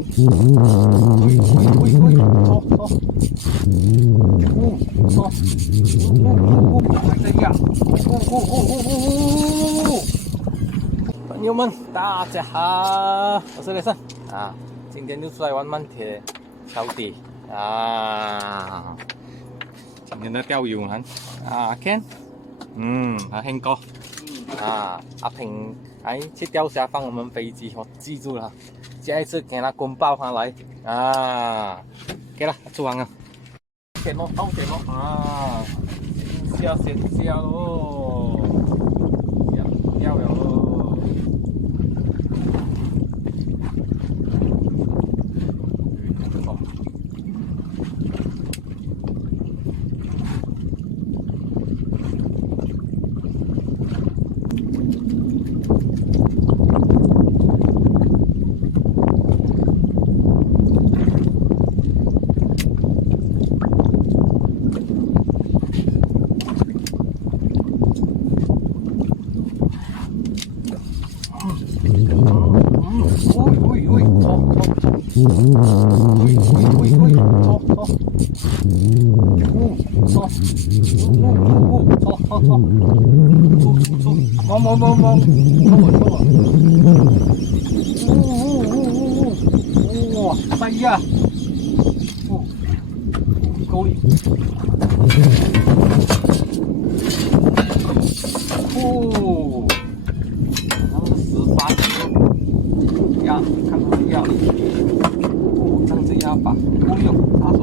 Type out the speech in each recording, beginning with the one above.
喂，走，走，这样，朋友们，大家好，我是雷森啊，今天就出来玩慢铁小底啊，今天的钓鱼人啊 Ken， 阿兴哥，阿平去钓虾放我们飞机，我记住了。下一次给他公报上来啊！给了，出完了，点咯，好点咯啊！先下咯，掉了咯。哇，哎呀，够力，他们18斤呀，看他们呀，这样子压吧，大水。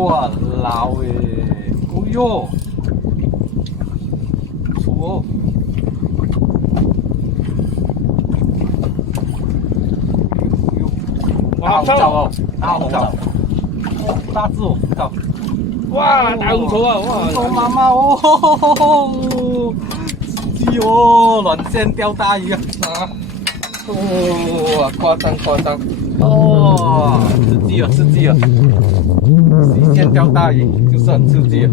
哇，老诶，哦哟，粗哦，哇，好找哦，好找，大只哦，找，哇，大红槽啊，哇，红妈妈哦，刺激哦，软线钓大鱼啊，哇，夸张，哦，刺激啊。西线钓大鱼就是很刺激，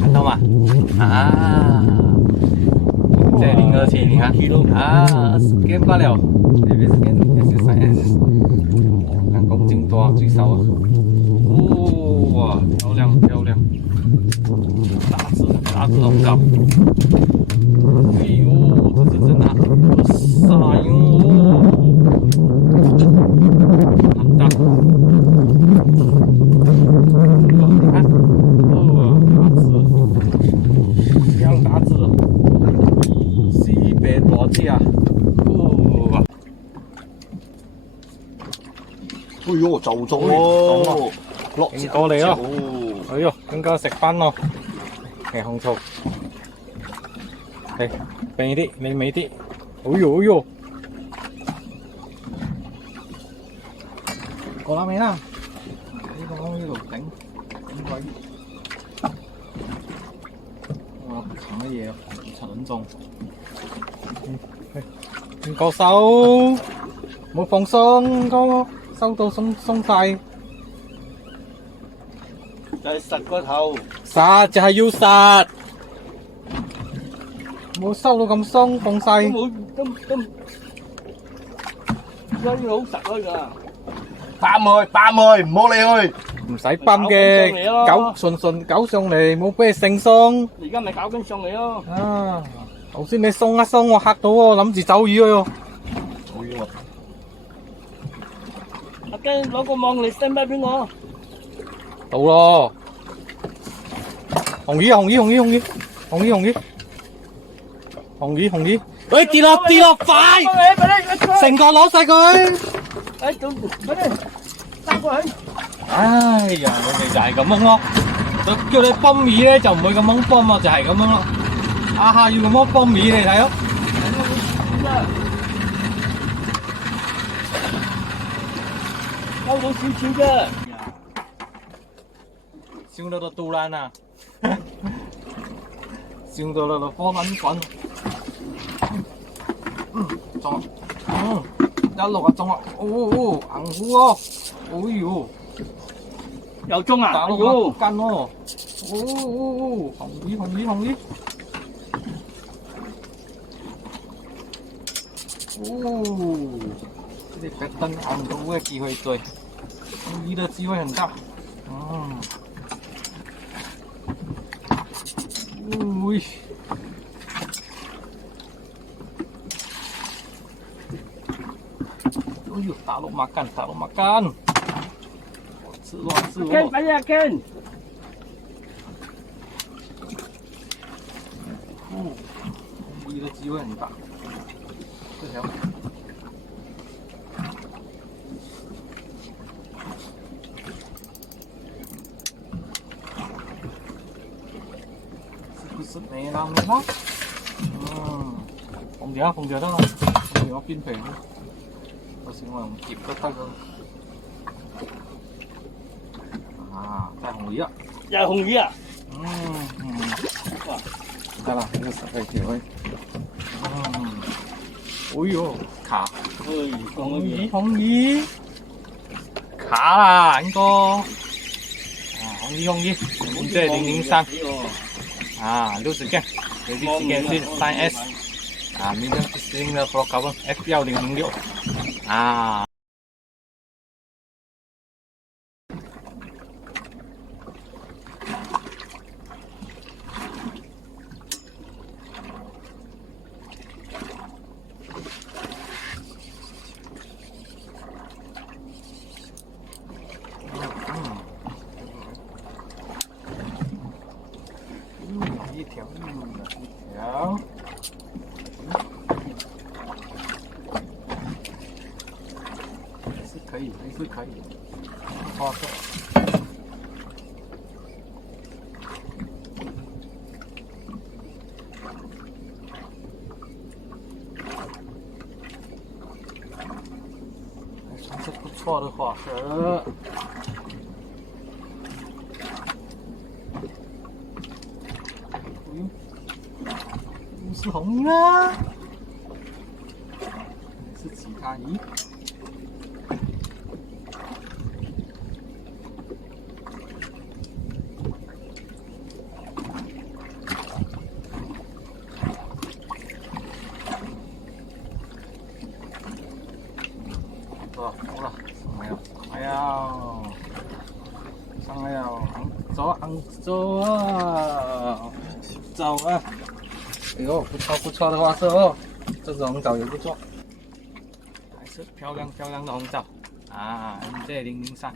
看到吗？啊，这027你看啊，20 斤罢了，20 斤SSIS， 2公斤多最少啊，哇，漂亮，大只很高，哎呦，这是真的，傻哟。哎呦，就中喎，落隻過嚟咯，哎呦，應該食翻咯，係紅醋，係肥啲，你美啲，哎呦，過啦未啦？呢度頂位，哇，藏乜嘢啊？7輪鐘，唔夠手，冇放鬆個。收到鬆晒，就係實個頭，實就係要實，冇收到咁鬆，放晒。都而家要好實開㗎，扮佢，唔好理佢，唔使泵嘅，純搞上嚟，冇俾你成鬆。而家咪搞緊上嚟咯。啊，頭先你鬆一鬆，我嚇到喎，諗住走魚喎。走魚喎。阿根攞個網嚟 send 俾我。到咯，紅魚，喂，跌落，快！成個攞晒佢。快啲，揸過去。哎呀，你哋就係咁樣咯，叫你泵魚咧就唔會咁樣泵啊，就係咁樣咯。阿下要咁樣泵魚你睇咯。勾到少少啫。燒到肚爛啊！燒到啦，火滾滾。中，一路啊中啊！哦，硬糊哦！哎呦，又中啊！打到喲，筋哦！哦，紅魚！哦，這個燈硬到嘅機會對，魚的機會很大。喂！哎呦，taruh makan. Luar. Ken, banyak Ken.鱼的机会很大。这条。是不是没啦？紅條得啦，我邊皮咯，有時我用夾都得噶。啊，再紅魚啊！又係紅魚啊！哇，得啦，呢個十幾條去。哎呦，卡！紅魚，卡啦，應該。紅魚，即係003。60件，有啲時間先3S。medium fishing 的 Pro Cover F1006 一條。还是可以，好的。还算是不错的花色。不是红鱼啊，是其他鱼。好了，上来了，走啊！走啊！哎呦，不错的花色哦，这种红枣也不错，还是漂亮的红枣啊 MJ003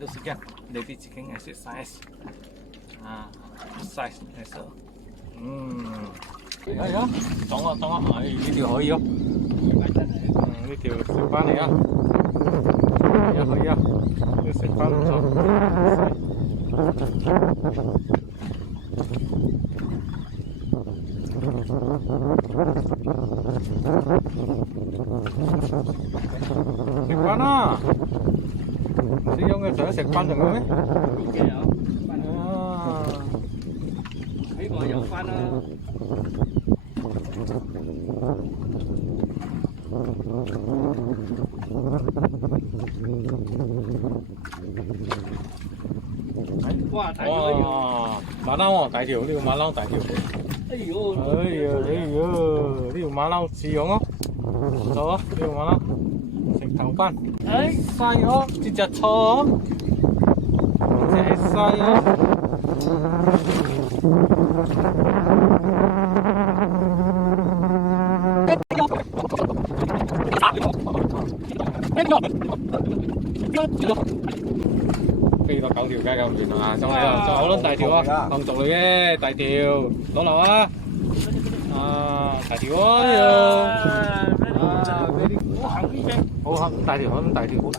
60件 Lady Chicken S size size S， 哎呀，中啊！哎，呢條可以哦。呢條食翻嚟啊！可以啊，呢食翻唔錯。食翻啦！小勇嘅想食翻仲有咩？呢個有翻啦。哇！大條馬騮喎，大條呢條馬騮大條。哎呦，呢條馬騮似樣咯，唔錯啊！呢條馬騮食頭斑，細哦，隻錯哦，隻細哦。飛到9條街咁遠啊！仲有好多大條啊，紅族嚟嘅大條，攞流啊！大條啊呢度，好行大條，大條，我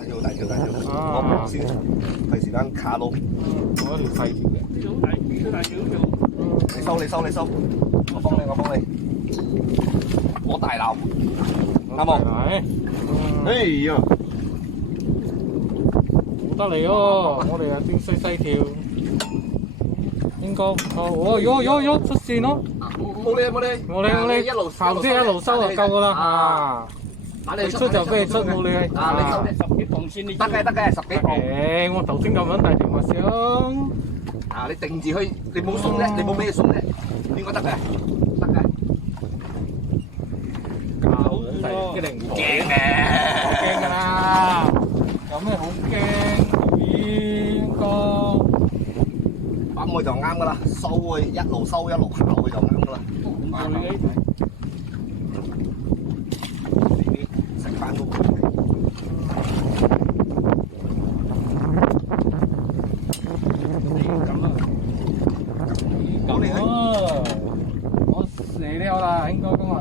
先費時間卡到。我條細條嘅。呢種大條做。你收，我幫你。我大鬧，啱冇？係。哎呀！得嚟哦，我哋啊端細細條，應該哦，有出線咯，冇理，一路頭先一路收就夠噶啦啊！你出就俾你出，冇理你啊，你收10幾磅先，得嘅10幾磅。誒，我頭先咁樣大條咪想啊，你定住佢，你冇鬆啫，你冇咩鬆啫，應該得嘅，得嘅。搞細一定唔驚嘅，好驚㗎啦！有咩好驚？應該咁佢就啱噶啦，收佢一路收一路跑佢就啱噶啦。食飯都咁啊！我死了啦，應該今日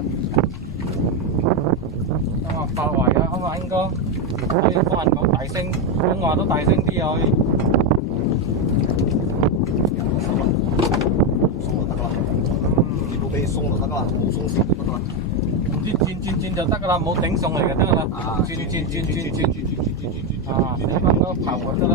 發圍啊，今日應該可以幫人講大聲，講話都大聲啲啊！鬆就得啦，冇鬆先就得啦。轉就得噶啦，唔好頂送嚟就得噶啦。轉，啊，你啱啱跑就得啦。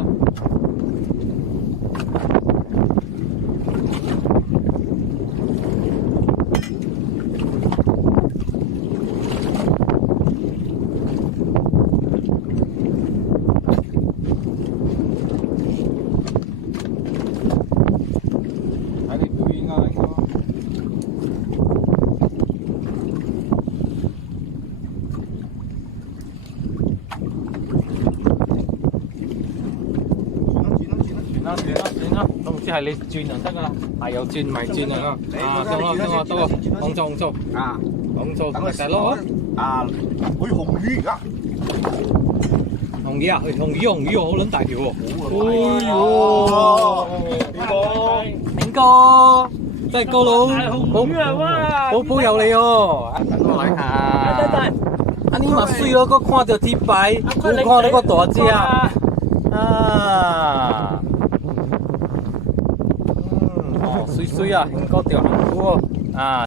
睇你表演啊，應該。轉啦，總之係你轉就得噶啦，係又轉唔係轉啊！啊，到，紅醋啊，紅醋咪大佬啊，佢紅魚而家，紅魚啊，紅魚好撚大條喎！明哥，真係高佬，好有你哦！等我嚟下，啊你嘛水咯，我看到鐵牌，我看到個大隻啊！水啊，應該條鹹魚喎啊！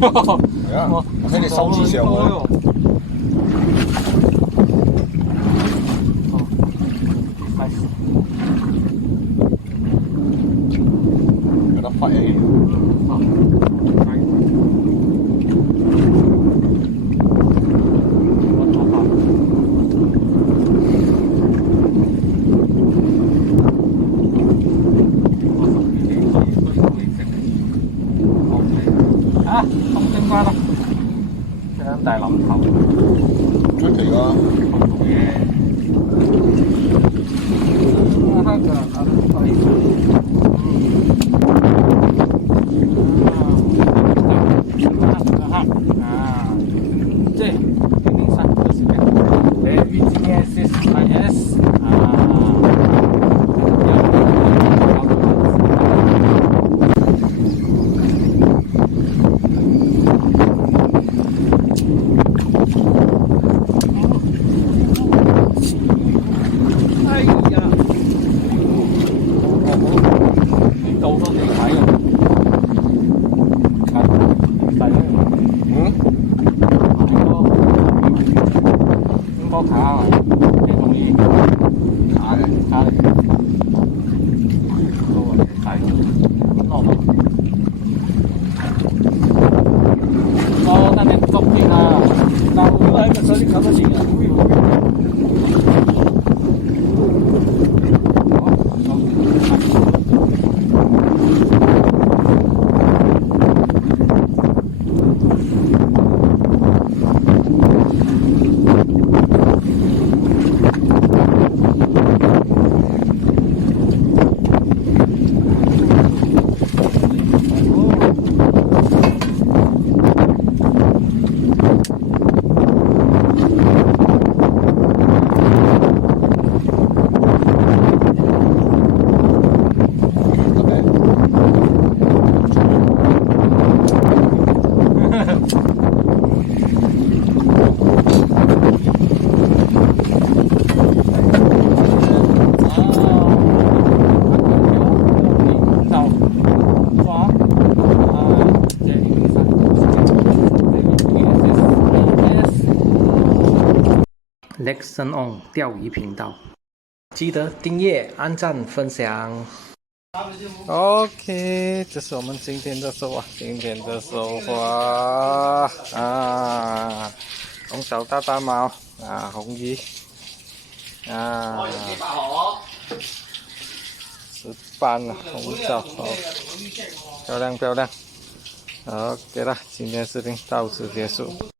係啊，喺你手指上喎。有得揮起。大諗頭，出奇㗎，冇嘢。黑㗎，可以。即係103嗰時咧，你 VGS 係 Lexon On 钓鱼频道，记得订阅、按赞、分享。OK， 这是我们今天的收获，今天的收获啊，红小大大猫啊，红鱼啊，石斑啊，红枣哦，漂亮漂亮。OK 了，今天视频到此结束。